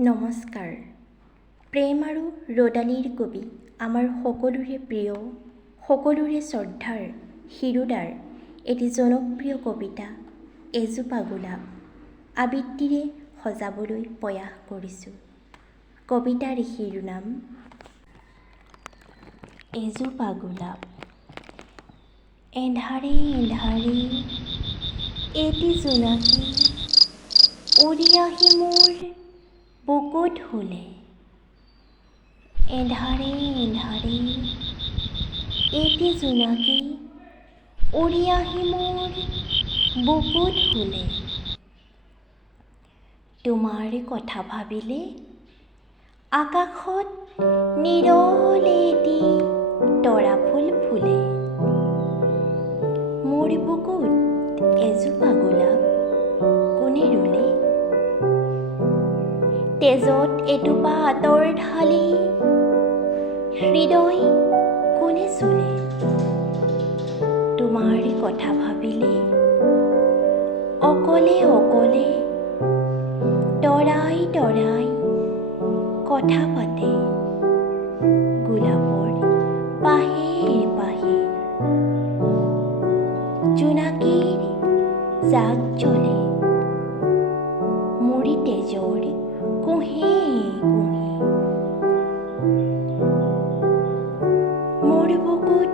নমস্কাৰ। প্ৰেম আৰু ৰ'দালিৰ কবি আমাৰ সকলোৰে প্ৰিয়, সকলোৰে শ্ৰদ্ধাৰ শিৰোধাৰ এটি জনপ্ৰিয় কবিতা এজোপা গোলাপ আবৃত্তিৰে সজাবলৈ প্ৰয়াস কৰিছোঁ। কবিতাৰ শিৰোনাম এজোপা গোলাপ। এন্ধাৰে এন্ধাৰে এটি জোনাকী উৰি আহি মোৰ বুকুত শুলে। এন্ধাৰে এন্ধাৰে এটি জোনাকী উৰি আহি মোৰ বুকুত শুলে। তোমাৰ কথা ভাবিলে আকাশত নিৰলে এটি তৰা ফুল ফুলে। মোৰ বুকুত এজোপা গোলাপ কোনে ৰুলে? তেজত এটোপা আতৰ ঢালি হৃদয় কোনে চুলে? তোমাৰ কথা ভাবিলে অকলে অকলে তৰাই তৰাই কথা পাতে গোলাপৰ পাহে পাহে। জোনাকীৰ জাক জ্বলে মুৰি তেজৰ কুঁহে কুঁহে। মোৰ বুকুত